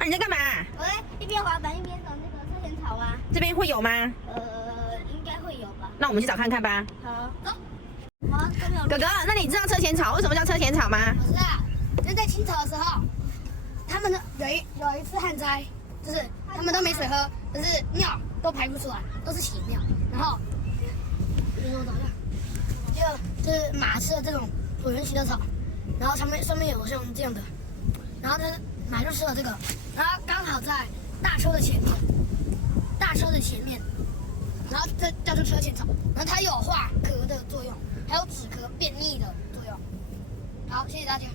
啊，你在干嘛？我在一边滑板一边找那个车前草啊。这边会有吗？应该会有吧。那我们去找看看吧。好，走。好，都没有。哥哥，那你知道车前草为什么叫车前草吗？我知道，因为在清朝的时候，他们呢有一次旱灾，就是他们都没水喝，可是尿都排不出来，都是血尿。然后，你我找一下，就是马吃了这种椭圆形的草，然后上面有像这样的，然后呢马就吃了这个，然后刚好在大车的前面，然后这叫做车前草，然后它有化壳的作用，还有止咳便秘的作用。好，谢谢大家。